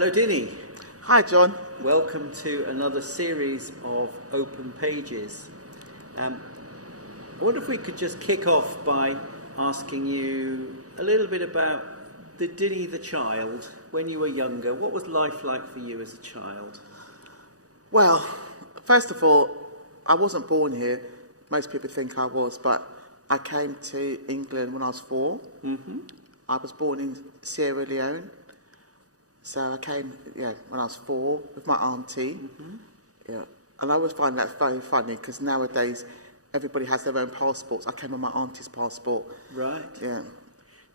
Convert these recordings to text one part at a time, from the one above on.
Hello, Dinnie. Hi, John. Welcome to another series of Open Pages. I wonder if we could just kick off by asking you a little bit about the Dinnie the child. When you were younger, what was life like for you as a child? Well, first of all, I wasn't born here. Most people think I was, but I came to England when I was 4. Mm-hmm. I was born in Sierra Leone. So I came, when I was 4 with my auntie. Mm-hmm. Yeah, and I always find that very funny because nowadays everybody has their own passports. I came on my auntie's passport. Right. Yeah.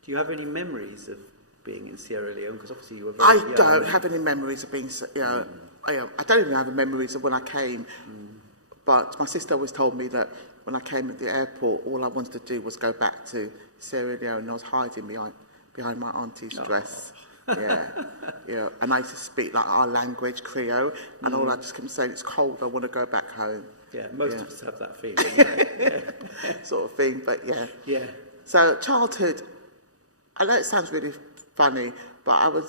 Do you have any memories of being in Sierra Leone? Because obviously you were very young. I don't have any memories of being, I don't even have memories of when I came. But my sister always told me that when I came at the airport, all I wanted to do was go back to Sierra Leone, and I was hiding behind my auntie's dress. Yeah. And I used to speak like our language, Creole, and all I just kept saying, it's cold, I want to go back home. Yeah, most of us have that feeling. Yeah. Sort of thing, but yeah. Yeah. So childhood, I know it sounds really funny, but I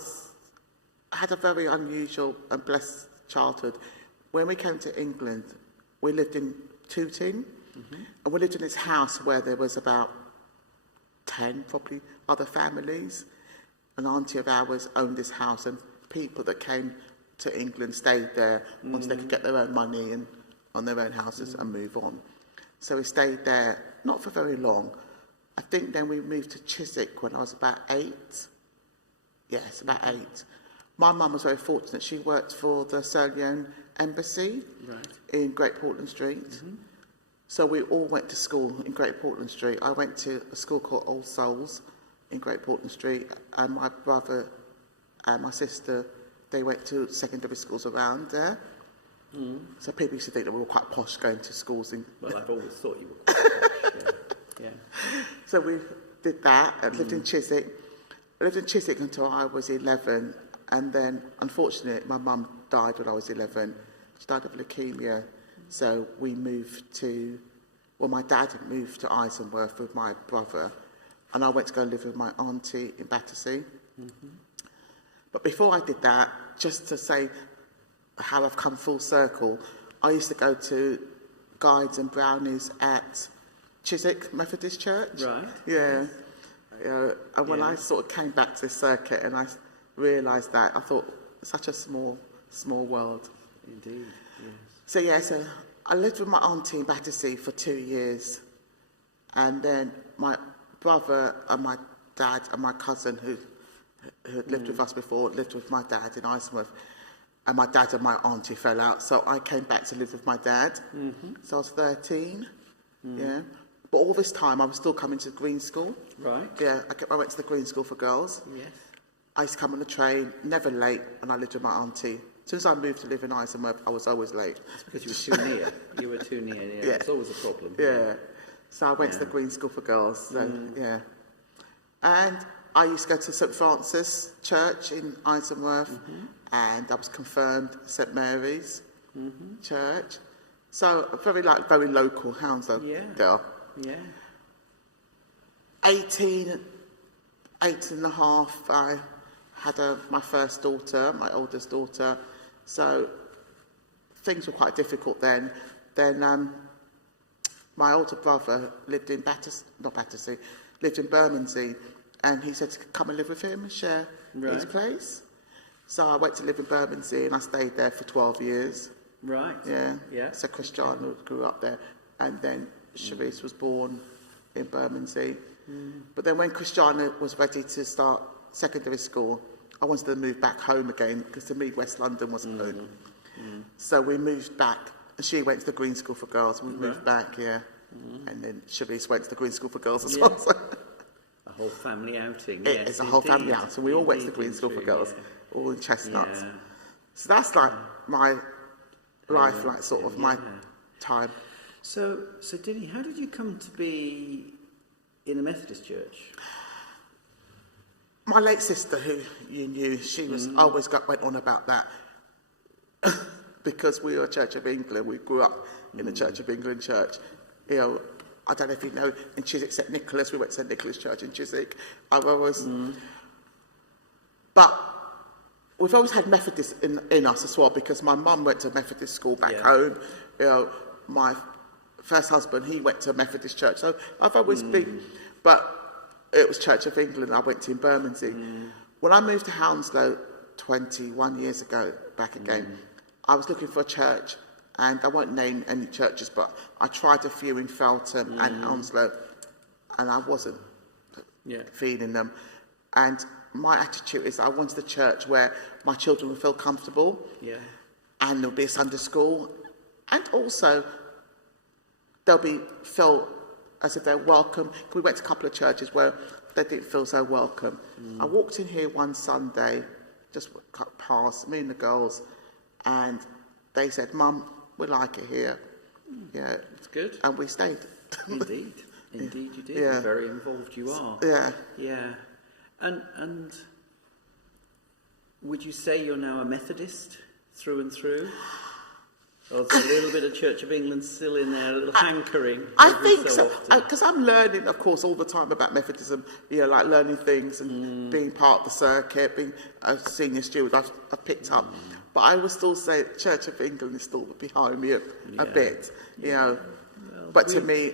had a very unusual and blessed childhood. When we came to England, we lived in Tooting, and we lived in this house where there was about 10 probably other families. An auntie of ours owned this house, and people that came to England stayed there once they could get their own money and on their own houses and move on. So we stayed there, not for very long. I think then we moved to Chiswick when I was about 8. Yes, about 8. My mum was very fortunate. She worked for the Sierra Leone Embassy in Great Portland Street. So we all went to school in Great Portland Street. I went to a school called All Souls in Great Portland Street, and my brother and my sister, they went to secondary schools around there. So people used to think that we were quite posh going to schools in... Well, I've always thought you were quite posh, yeah. So we did that and lived in Chiswick. I lived in Chiswick until I was 11, and then, unfortunately, my mum died when I was 11. She died of leukemia, so we moved to... Well, my dad had moved to Isleworth with my brother, and I went to go live with my auntie in Battersea. But before I did that, just to say how I've come full circle, I used to go to guides and brownies at Chiswick Methodist Church. Right. Yeah. And when I sort of came back to the circuit and I realised that, I thought, such a small world. Indeed, yes. So I lived with my auntie in Battersea for 2 years. And then my brother and my dad and my cousin who had lived with us before lived with my dad in Isleworth, and my dad and my auntie fell out, so I came back to live with my dad. So I was 13. But all this time I was still coming to the Green School. Right. I went to the Green School for girls. Yes. I used to come on the train, never late, and I lived with my auntie. As soon as I moved to live in Isleworth, I was always late. That's because you were too near. You were too near, yeah. It's always a problem. Yeah. So I went to the Green School for girls, And I used to go to St Francis Church in Isleworth, and I was confirmed at St Mary's Church. So very local Hounslow girl. Yeah. 18 and a half, I had my first daughter, my oldest daughter. So things were quite difficult then. Then my older brother lived in lived in Bermondsey, and he said to come and live with him and share his place. So I went to live in Bermondsey, and I stayed there for 12 years. Right. Yeah. So Christiana grew up there, and then Charisse was born in Bermondsey. But then when Christiana was ready to start secondary school, I wanted to move back home again, because to me West London wasn't home. So we moved back, and she went to the Green School for girls, and we moved back, and then Charisse went to the Green School for girls as well. So. A whole family outing. It's a whole family outing. We all went to the Green School for girls, all in Chestnuts. So that's like my life, like sort of my time. So Dinnie, how did you come to be in the Methodist Church? My late sister, who you knew, she was always went on about that. Because we were a Church of England, we grew up in the Church of England church. I don't know if you know, in Chiswick, St Nicholas, we went to St Nicholas Church in Chiswick. But we've always had Methodists in us as well, because my mum went to Methodist school back Yeah. home. You know, my first husband, he went to a Methodist church. So I've always been, but it was Church of England. I went to in Bermondsey. When I moved to Hounslow 21 years ago, back again, I was looking for a church, and I won't name any churches, but I tried a few in Feltham and Hounslow, and I wasn't feeling them. And my attitude is I wanted a church where my children would feel comfortable, and there'll be a Sunday school, and also they'll be felt as if they're welcome. We went to a couple of churches where they didn't feel so welcome. I walked in here one Sunday, just cut past me and the girls, and they said, "Mum, we like it here." Yeah, It's good. and we stayed. Indeed you did. Yeah. Very involved you are. Yeah. And would you say you're now a Methodist through and through? Or is there a little bit of Church of England still in there, a little hankering? I every think so so, often? because I'm learning, of course, all the time about Methodism, like learning things and being part of the circuit, being a senior steward, I've picked up. But I would still say Church of England is still behind me a bit, Well, but to me,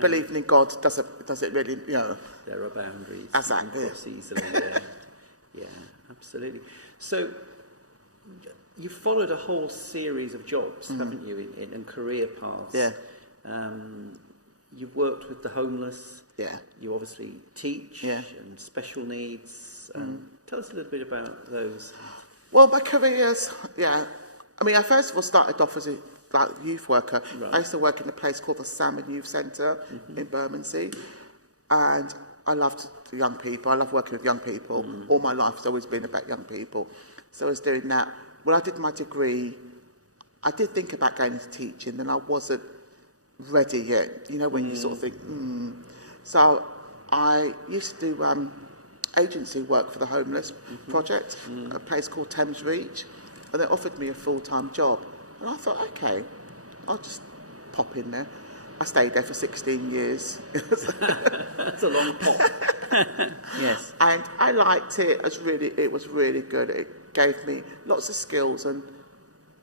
believing in God doesn't really, There are boundaries. Exactly. You can cross easily there. Yeah, absolutely. So, you've followed a whole series of jobs, haven't you, in career paths? Yeah. You've worked with the homeless. Yeah. You obviously teach Yeah. and special needs. Tell us a little bit about those. Well, my careers, I mean, I first of all started off as a youth worker. Right. I used to work in a place called the Salmon Youth Centre in Bermondsey, and I loved the young people. I love working with young people. All my life has always been about young people. So I was doing that. When I did my degree, I did think about going into teaching, and I wasn't ready yet. When you sort of think, So I used to do agency work for the homeless project, a place called Thames Reach, and they offered me a full-time job. And I thought, okay, I'll just pop in there. I stayed there for 16 years. That's a long pop. Yes. And I liked it. It was really good. It gave me lots of skills and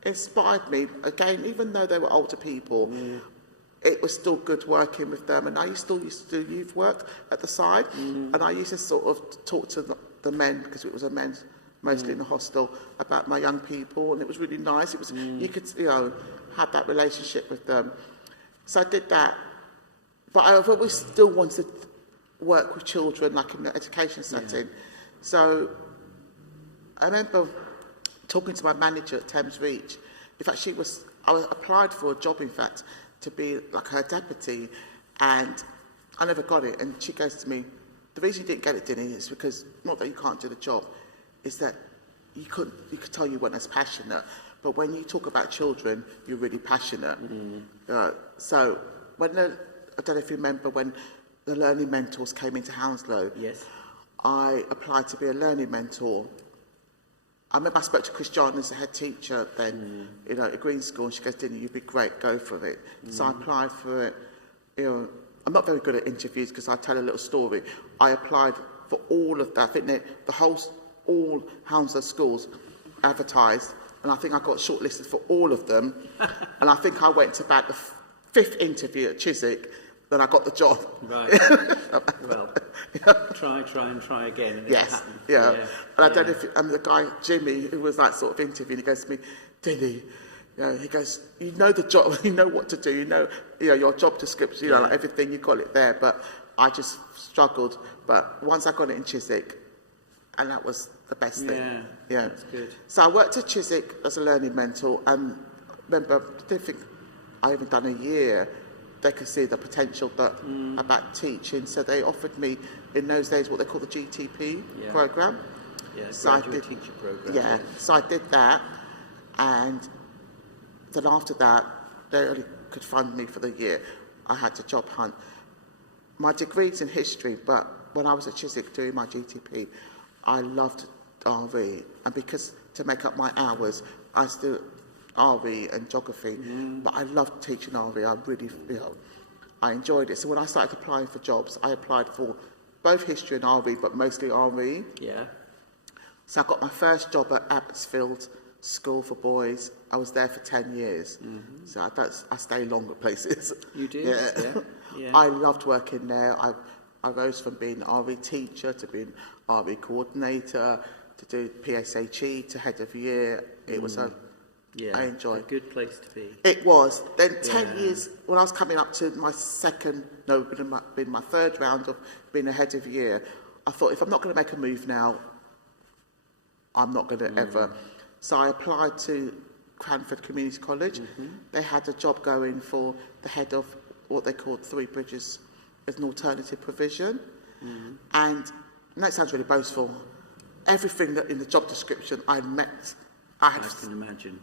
inspired me. Again, even though they were older people, it was still good working with them. And I still used to do youth work at the side. And I used to sort of talk to the men, because it was a men's mostly in the hostel, about my young people. And it was really nice. It was you could, have that relationship with them. So I did that. But I've always still wanted to work with children, like in the education setting. So I remember talking to my manager at Thames Reach. In fact, I applied for a job, in fact, to be like her deputy, and I never got it. And she goes to me, "The reason you didn't get it, Dinnie, is because, not that you can't do the job, is that you could tell you weren't as passionate. But when you talk about children, you're really passionate." So when I don't know if you remember when the learning mentors came into Hounslow. Yes. I applied to be a learning mentor. I remember I spoke to Christiane as the head teacher then, at Green School, and she goes, "Dinnie, you'd be great, go for it." So I applied for it. I'm not very good at interviews because I tell a little story. I applied for all of that. I think all Hounslow schools advertised, and I think I got shortlisted for all of them. And I think I went to about the fifth interview at Chiswick, then I got the job. Right. Well, try again. And Yes, And I don't know if the guy, Jimmy, who was that sort of interview, he goes to me, "Dinnie," he goes, "You know the job, you know what to do, you know your job description, like everything, you got it there." But I just struggled. But once I got it in Chiswick, and that was the best thing. Yeah, that's good. So I worked at Chiswick as a learning mentor, and remember, I didn't think I even done a year. They could see the potential about teaching, so they offered me in those days what they call the GTP program. Yeah, so graduate teacher program. Yeah, so I did that, and then after that, they only could fund me for the year. I had to job hunt. My degree's in history, but when I was at Chiswick doing my GTP, I loved RE, and because to make up my hours, I still RE and geography, but I loved teaching RE. I really, I enjoyed it. So when I started applying for jobs, I applied for both history and RE, but mostly RE. Yeah. So I got my first job at Abbotsfield School for Boys. I was there for 10 years. So I stay long at places. You did? Yeah. I loved working there. I rose from being an RE teacher to being RE coordinator to do PSHE to head of year. It was I enjoyed a good place to be. It was. Then 10 years, when I was coming up to my my third round of being a head of year, I thought, if I'm not going to make a move now, I'm not going to ever. So I applied to Cranford Community College. They had a job going for the head of what they called Three Bridges as an alternative provision. And that sounds really boastful. Everything that in the job description I met, I can imagine.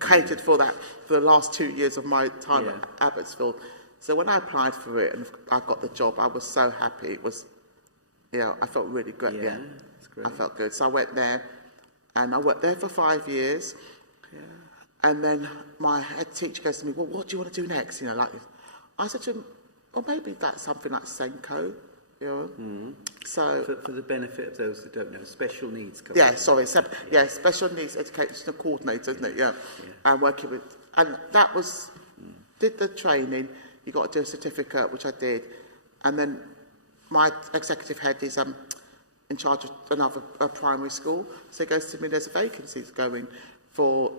Catered for that for the last 2 years of my time at Abbotsfield. So when I applied for it and I got the job, I was so happy. It was, I felt really great. Yeah, that's great. I felt good. So I went there, and I worked there for 5 years. Yeah. And then my head teacher goes to me, well, what do you want to do next? I said to him, well, maybe that's something like Senko. So for the benefit of those that don't know, special needs. Special needs educational coordinator, isn't it? Yeah. And working with, and that was did the training. You got to do a certificate, which I did, and then my executive head is in charge of another primary school. So he goes to me, there's a vacancy going for.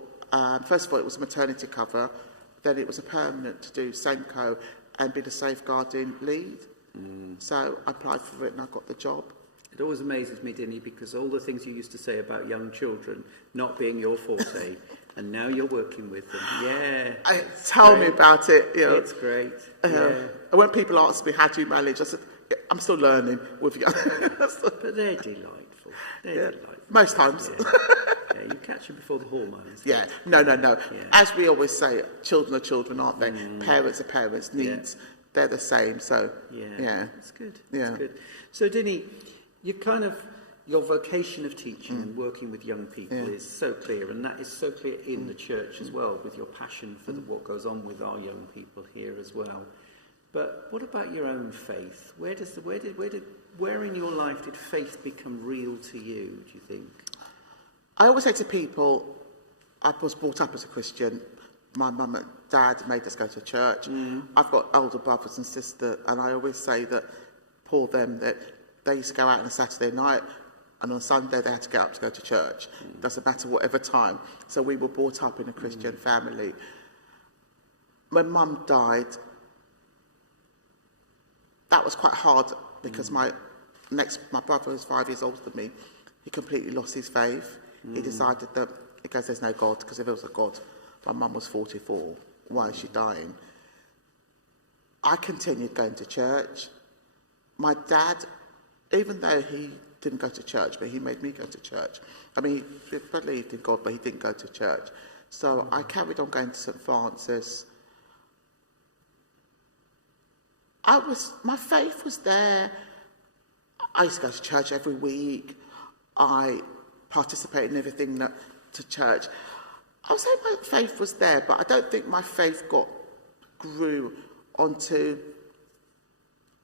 First of all, it was a maternity cover. Then it was a permanent to do Senko and be the safeguarding lead. So I applied for it and I got the job. It always amazes me, Dinnie, because all the things you used to say about young children not being your forte, and now you're working with them. Yeah. Tell me about it. It's great. And when people ask me, how do you manage? I said, I'm still learning with you. But they're delightful. They're delightful. Most times. You catch them before the hormones. Yeah. No. Yeah. As we always say, children are children, aren't they? Parents are parents. Needs. Yeah. They're the same, so yeah. That's good. Yeah. That's good. So, Dinnie, your vocation of teaching and working with young people is so clear, and that is so clear in the church as well, with your passion for what goes on with our young people here as well. But what about your own faith? Where in your life did faith become real to you, do you think? I always say to people, I was brought up as a Christian. My mum and dad made us go to church. I've got older brothers and sisters, and I always say that for them that they used to go out on a Saturday night, and on Sunday they had to get up to go to church. Doesn't matter whatever time. So we were brought up in a Christian family. When Mum died, that was quite hard because my brother, who's 5 years older than me, he completely lost his faith. He decided that because there's no God, because if there was a God, my mum was 44. Why is she dying? I continued going to church. My dad, even though he didn't go to church, but he made me go to church. I mean, he believed in God, but he didn't go to church. So I carried on going to St. Francis. My faith was there. I used to go to church every week. I participated in everything to church. I would say my faith was there, but I don't think my faith grew onto.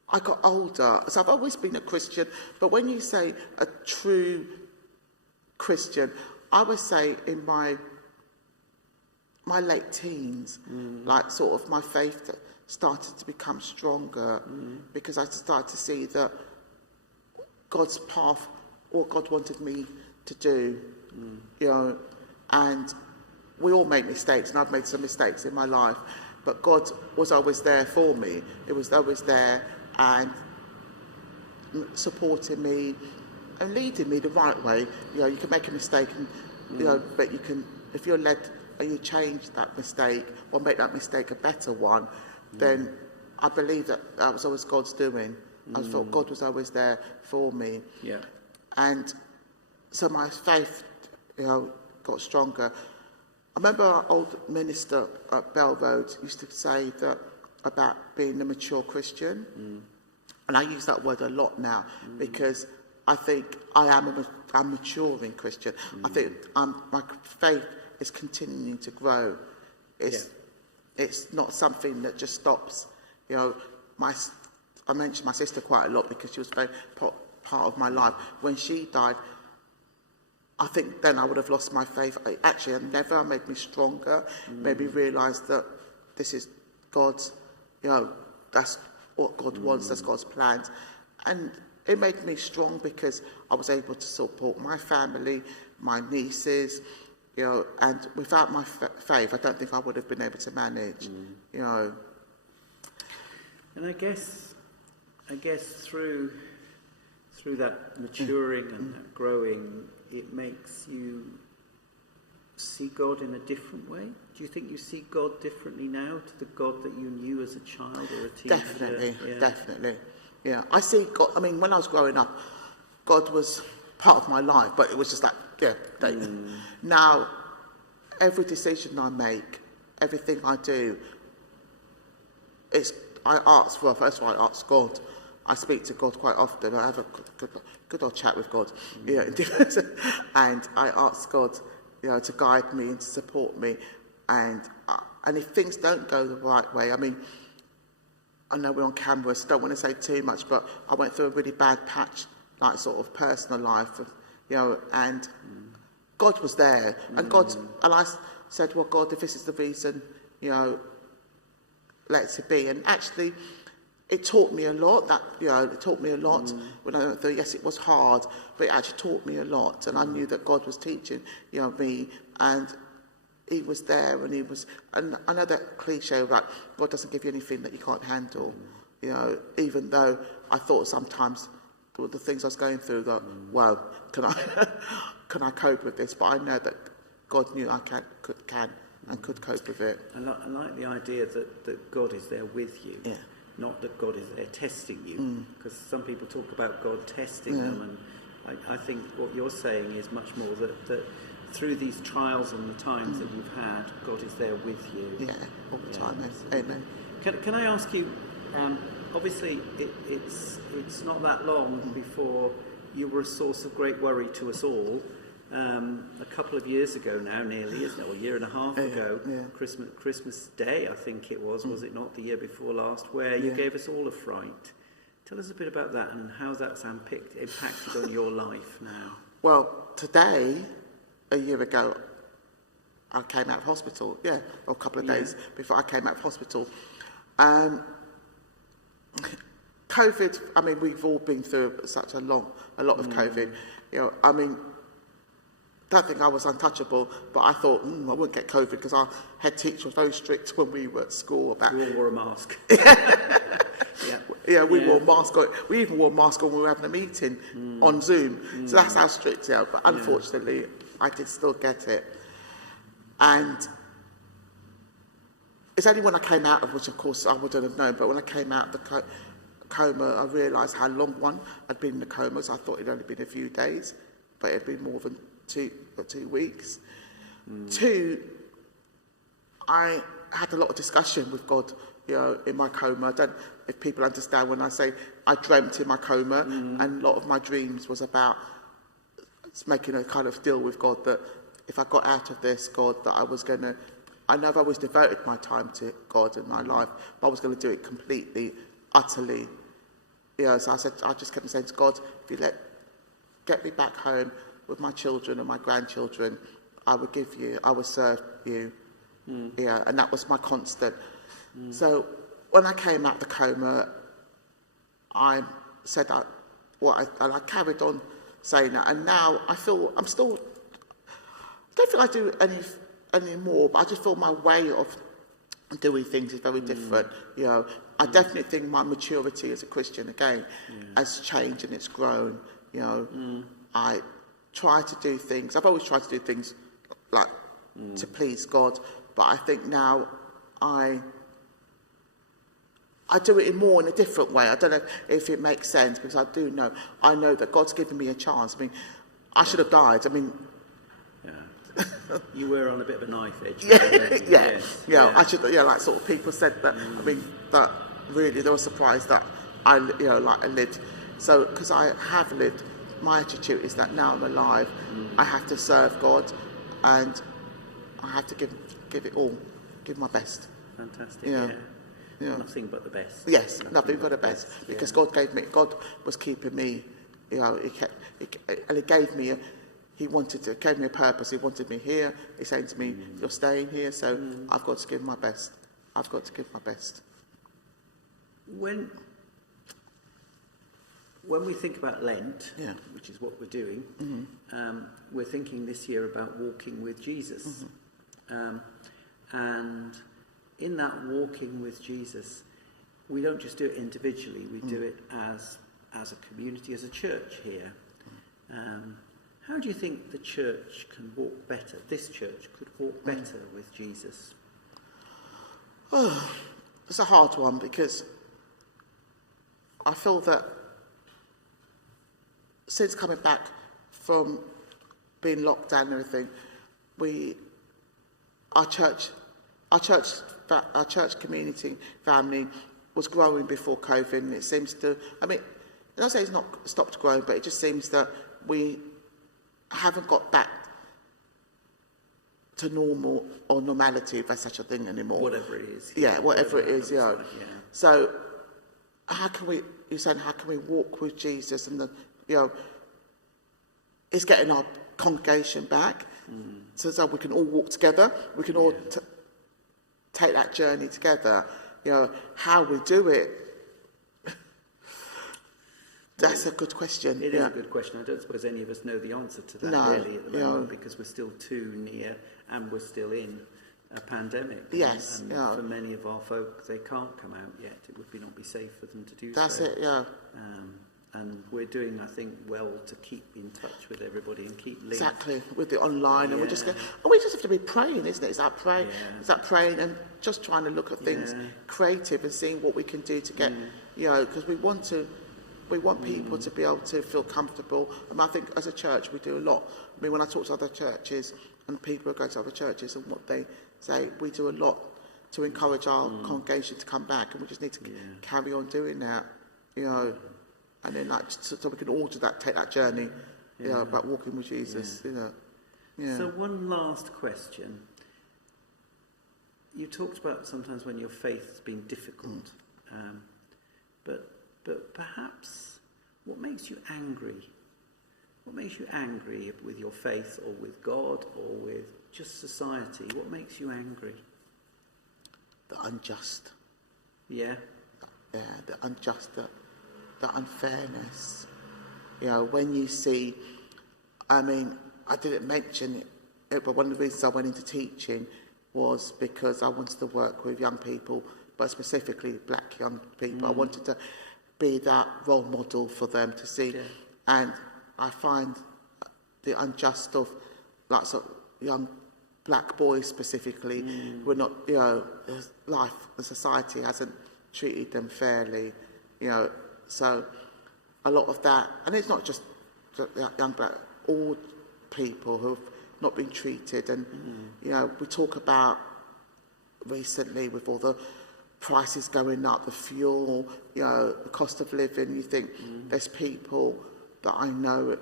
I got older, so I've always been a Christian. But when you say a true Christian, I would say in my late teens, like sort of my faith started to become stronger because I started to see that God's path, what God wanted me to do, and we all make mistakes, and I've made some mistakes in my life, but God was always there for me. It was always there and supporting me and leading me the right way. You can make a mistake, and but you can, if you're led and you change that mistake or make that mistake a better one, then I believe that was always God's doing. I thought God was always there for me. Yeah. And so my faith, got stronger. I remember our old minister at Bell Road used to say that about being a mature Christian. And I use that word a lot now because I think I'm maturing Christian. I think my faith is continuing to grow. It's not something that just stops. I mention my sister quite a lot because she was very part of my life. When she died, I think then I would have lost my faith. It never made me stronger, made me realise that this is God's, that's what God wants, that's God's plans. And it made me strong because I was able to support my family, my nieces, and without my faith, I don't think I would have been able to manage, And I guess through that maturing and that growing, it makes you see God in a different way. Do you think you see God differently now to the God that you knew as a child or a teenager? Definitely. Yeah, I see God. I mean, when I was growing up, God was part of my life, but it was just like, Now, every decision I make, everything I do, I ask God. I speak to God quite often. I have a good old chat with God, and I ask God, to guide me and to support me. And if things don't go the right way, I mean, I know we're on camera, so I don't want to say too much, but I went through a really bad patch, like sort of personal life, and God was there, and I said, well, God, if this is the reason, let it be. And actually, it taught me a lot. When I went through. Yes, it was hard, but it actually taught me a lot, and I knew that God was teaching, me, and He was there, and He was. And I know that cliche, like God doesn't give you anything that you can't handle, Even though I thought sometimes the things I was going through, that wow, can I cope with this? But I know that God knew I could cope with it. I like the idea that God is there with you. Yeah. Not that God is there testing you, because some people talk about God testing them, and I think what you're saying is much more that through these trials and the times that you've had, God is there with you. Yeah, all the time. Amen. Can I ask you, obviously it's not that long before you were a source of great worry to us all. A couple of years ago now, nearly, isn't it? Or a year and a half ago, Christmas Day, I think it was it not the year before last, where you gave us all a fright. Tell us a bit about that and how that's impacted on your life now. Well, today, a year ago, I came out of hospital, or a couple of days before I came out of hospital. COVID, I mean, we've all been through such a lot of COVID. I mean, don't think I was untouchable, but I thought, I wouldn't get COVID because our head teacher was very strict when we were at school about... We all wore a mask. We wore a mask. We even wore a mask when we were having a meeting on Zoom. So that's how strict they are. But unfortunately, I did still get it. And it's only when I came out of, which of course I wouldn't have known, but when I came out of the coma, I realised how long one I'd been in the coma. So I thought it'd only been a few days, but it'd been more than 2 weeks. 2, I had a lot of discussion with God, in my coma. I don't know if people understand when I say I dreamt in my coma, and a lot of my dreams was about making a kind of deal with God that if I got out of this, God, that I was going to, I know I've always devoted my time to God in my life, but I was going to do it completely, utterly. So I just kept saying to God, if you get me back home with my children and my grandchildren, I would serve you. And that was my constant. So when I came out of the coma, I said and I carried on saying that, and now I feel I don't feel I do any more, but I just feel my way of doing things is very different. I definitely think my maturity as a Christian again has changed and it's grown. I try to do things. I've always tried to do things like to please God, but I think now I do it more in a different way. I don't know if it makes sense, because I know that God's given me a chance. I mean, I should have died. I mean, you were on a bit of a knife edge. I should. Like sort of people said that. I mean, that really they were surprised that I lived. So because I have lived. My attitude is that now I'm alive, I have to serve God, and I have to give it all, give my best. Fantastic. Nothing but the best. Yes, nothing but the best. Because God was keeping me. He he gave me a purpose. He wanted me here. He's saying to me, you're staying here, so I've got to give my best. I've got to give my best. When we think about Lent, which is what we're doing, we're thinking this year about walking with Jesus. And in that walking with Jesus, we don't just do it individually, we do it as a community, as a church here. How do you think the church can walk better, this church could walk better with Jesus? Oh, it's a hard one, because I feel that since coming back from being locked down and everything, our church community family was growing before COVID, and it seems to, I mean, I don't say it's not stopped growing, but it just seems that we haven't got back to normal or normality, if there's such a thing anymore. Whatever it is. Yeah, whatever it is, yeah. Like, yeah. So you're saying, how can we walk with Jesus? And it's getting our congregation back, so we can all walk together. We can all take that journey together. How we do it, that's a good question. It is a good question. I don't suppose any of us know the answer to that really at the moment, because we're still too near and we're still in a pandemic. Yes. And for many of our folk, they can't come out yet. It would not be safe for them to do that's so. That's it, yeah. And we're doing, I think, well to keep in touch with everybody and keep linked. Exactly, with the online, and we just have to be praying, isn't it? It's that praying, and just trying to look at things creative and seeing what we can do to get, because we want people to be able to feel comfortable. And I think as a church we do a lot. I mean, when I talk to other churches and people go to other churches and what they say, we do a lot to encourage our congregation to come back, and we just need to carry on doing that, and then so we can all take that journey, about walking with Jesus, So one last question. You talked about sometimes when your faith has been difficult, but perhaps what makes you angry? What makes you angry with your faith, or with God, or with just society? What makes you angry? The unjust. Yeah? Yeah, the unjust, the unfairness. When you see, I mean, I didn't mention it, but one of the reasons I went into teaching was because I wanted to work with young people, but specifically black young people. I wanted to be that role model for them to see. Yeah. And I find the unjust of lots of young black boys specifically who are not, life and society hasn't treated them fairly, so a lot of that, and it's not just young black, all people who have not been treated, and we talk about recently with all the prices going up, the fuel, the cost of living. You think there's people that I know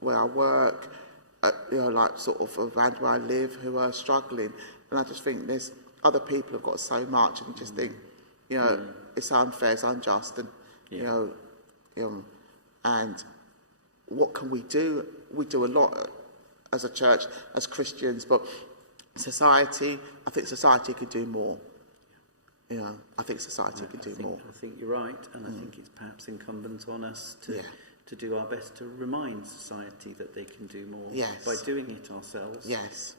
where I work, like sort of around where I live, who are struggling, and I just think there's other people who've got so much, and you just think, it's unfair, it's unjust, and and what can we do? We do a lot as a church, as Christians, but society, I think society could do more. I think society could do more. I think you're right, and I think it's perhaps incumbent on us to do our best to remind society that they can do more by doing it ourselves,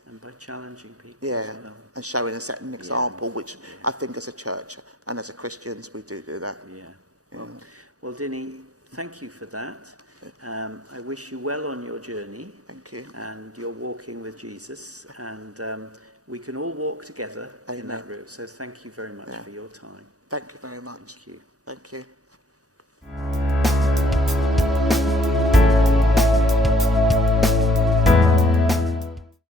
and by challenging people. As well. And showing and setting an example, which I think as a church and as a Christians we do that. Well, Dinnie, thank you for that. I wish you well on your journey. Thank you. And you're walking with Jesus, and we can all walk together in that route. So thank you very much for your time. Thank you very much. Thank you. Thank you.